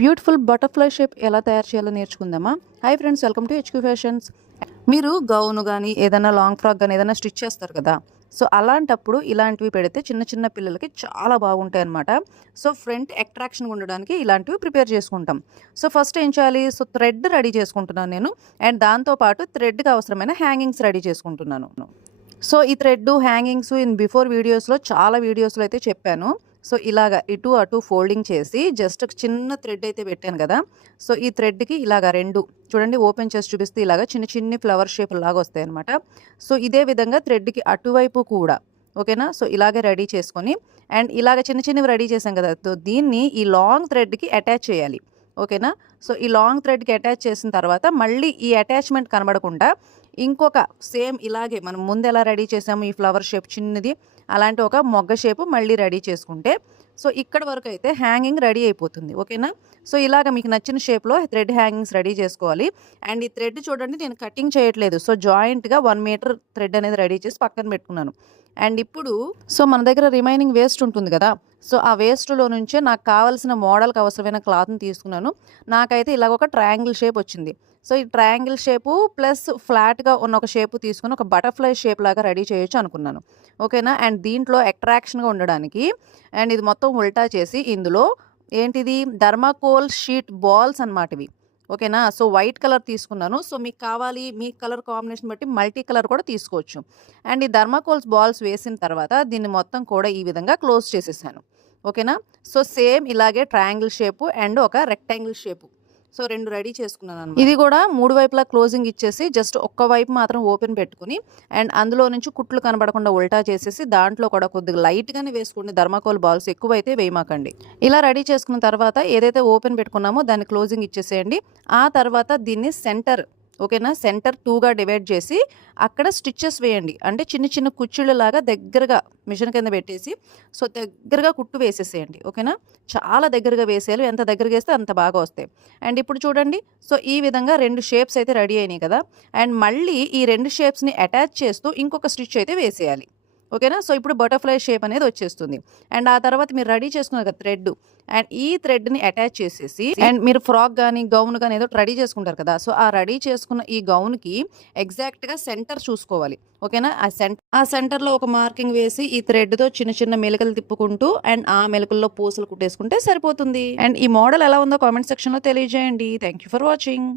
Beautiful butterfly shape ఎలా తయారు చేయాలో నేర్చుకుందామా? Hi friends, welcome to HQ fashions. మీరు గౌను కానీ ఏదైనా లాంగ్ ఫ్రాక్ కానీ ఏదైనా స్టిచ్ చేస్తారు కదా, సో అలాంటప్పుడు ఇలాంటివి పెడితే చిన్న చిన్న పిల్లలకి చాలా బాగుంటాయి అనమాట. సో ఫ్రంట్ అట్రాక్షన్గా ఉండడానికి ఇలాంటివి ప్రిపేర్ చేసుకుంటాం. సో ఫస్ట్ ఏం చేయాలి? సో థ్రెడ్ రెడీ చేసుకుంటున్నాను నేను, అండ్ దాంతోపాటు థ్రెడ్కి అవసరమైన హ్యాంగింగ్స్ రెడీ చేసుకుంటున్నాను. సో ఈ థ్రెడ్ హ్యాంగింగ్స్ బిఫోర్ వీడియోస్లో చాలా వీడియోస్లో అయితే చెప్పాను. సో ఇలాగా ఇటు అటు ఫోల్డింగ్ చేసి జస్ట్ ఒక చిన్న థ్రెడ్ అయితే పెట్టాను కదా, సో ఈ థ్రెడ్కి ఇలాగా రెండు చూడండి ఓపెన్ చేసి చూపిస్తే ఇలాగా చిన్న చిన్ని ఫ్లవర్ షేప్ లాగా వస్తాయి అనమాట. సో ఇదే విధంగా థ్రెడ్కి అటువైపు కూడా ఓకేనా. సో ఇలాగే రెడీ చేసుకొని అండ్ ఇలాగ చిన్న చిన్నవి రెడీ చేసాం కదా, సో దీన్ని ఈ లాంగ్ థ్రెడ్కి అటాచ్ చేయాలి. ఓకేనా. సో ఈ లాంగ్ థ్రెడ్కి అటాచ్ చేసిన తర్వాత మళ్ళీ ఈ అటాచ్మెంట్ కనబడకుండా ఇంకొక సేమ్ ఇలాగే మనం ముందు ఎలా రెడీ చేసాము ఈ ఫ్లవర్ షేప్ చిన్నది, అలాంటి ఒక మొగ్గ షేపు మళ్ళీ రెడీ చేసుకుంటే సో ఇక్కడ వరకు అయితే హ్యాంగింగ్ రెడీ అయిపోతుంది. ఓకేనా. సో ఇలాగ మీకు నచ్చిన షేప్లో థ్రెడ్ హ్యాంగింగ్స్ రెడీ చేసుకోవాలి. అండ్ ఈ థ్రెడ్ చూడండి నేను కటింగ్ చేయట్లేదు, సో జాయింట్గా 1 మీటర్ థ్రెడ్ అనేది రెడీ చేసి పక్కన పెట్టుకున్నాను. అండ్ ఇప్పుడు సో మన దగ్గర రిమైనింగ్ వేస్ట్ ఉంటుంది కదా, సో ఆ వేస్ట్లో నుంచే నాకు కావాల్సిన మోడల్కి అవసరమైన క్లాత్ని తీసుకున్నాను. నాకైతే ఇలాగ ఒక ట్రయాంగిల్ షేప్ వచ్చింది. సో ఈ ట్రయాంగిల్ షేపు ప్లస్ ఫ్లాట్గా ఉన్న ఒక షేపు తీసుకుని ఒక బటర్ఫ్లై షేప్ లాగా రెడీ చేయొచ్చు అనుకున్నాను. ఓకేనా. అండ్ దీంట్లో అట్రాక్షన్గా ఉండడానికి అండ్ ఇది మొత్తం ఉల్టా చేసి ఇందులో ఏంటిది థర్మాకోల్ షీట్ బాల్స్ అన్నమాట ఇవి. ఓకేనా. సో వైట్ కలర్ తీసుకున్నాను. సో మీకు కావాలి మీ కలర్ కాంబినేషన్ బట్టి మల్టీ కలర్ కూడా తీసుకోవచ్చు. అండ్ ఈ థర్మాకోల్స్ బాల్స్ వేసిన తర్వాత దీన్ని మొత్తం కూడా ఈ విధంగా క్లోజ్ చేసేసాను. ఓకేనా. సో సేమ్ ఇలాగే ట్రయాంగిల్ షేపు అండ్ ఒక రెక్టాంగిల్ షేపు సో రెండు రెడీ చేసుకున్నాను. ఇది కూడా 3 వైపులా క్లోజింగ్ ఇచ్చేసి జస్ట్ ఒక్క వైపు మాత్రం ఓపెన్ పెట్టుకుని అండ్ అందులో నుంచి కుట్లు కనబడకుండా ఉల్టా చేసేసి దాంట్లో కూడా కొద్దిగా లైట్గానే వేసుకోండి. థర్మాకోల్ బాల్స్ ఎక్కువైతే వేయమాకండి. ఇలా రెడీ చేసుకున్న తర్వాత ఏదైతే ఓపెన్ పెట్టుకున్నామో దాన్ని క్లోజింగ్ ఇచ్చేసేయండి. ఆ తర్వాత దీన్ని సెంటర్ ఓకేనా సెంటర్ 2గా డివైడ్ చేసి అక్కడ స్టిచ్చెస్ వేయండి. అంటే చిన్న చిన్న కుచ్చుళ్ళు లాగా దగ్గరగా మిషన్ కింద పెట్టేసి సో దగ్గరగా కుట్టు వేసేసేయండి. ఓకేనా. చాలా దగ్గరగా వేసేయాలి, ఎంత దగ్గరగా వేస్తే అంత బాగా వస్తాయి. అండ్ ఇప్పుడు చూడండి సో ఈ విధంగా 2 షేప్స్ అయితే రెడీ అయినాయి కదా, అండ్ మళ్ళీ ఈ 2 షేప్స్ని అటాచ్ చేస్తూ ఇంకొక స్టిచ్ అయితే వేసేయాలి. ఓకేనా. సో ఇప్పుడు బటర్ఫ్లై షేప్ అనేది వచ్చేస్తుంది. అండ్ ఆ తర్వాత మీరు రెడీ చేసుకున్నారు కదా థ్రెడ్, అండ్ ఈ థ్రెడ్ని అటాచ్ చేసేసి అండ్ మీరు ఫ్రాక్ కానీ గౌన్ కానీ ఏదో రెడీ చేసుకుంటారు కదా, సో ఆ రెడీ చేసుకున్న ఈ గౌన్కి ఎగ్జాక్ట్గా సెంటర్ చూసుకోవాలి. ఓకేనా. ఆ సెంటర్లో ఒక మార్కింగ్ వేసి ఈ థ్రెడ్తో చిన్న చిన్న మెలికలు తిప్పుకుంటూ అండ్ ఆ మెలికల్లో పూసలు కుట్టేసుకుంటే సరిపోతుంది. అండ్ ఈ మోడల్ ఎలా ఉందో కామెంట్ సెక్షన్లో తెలియజేయండి. Thank you for watching.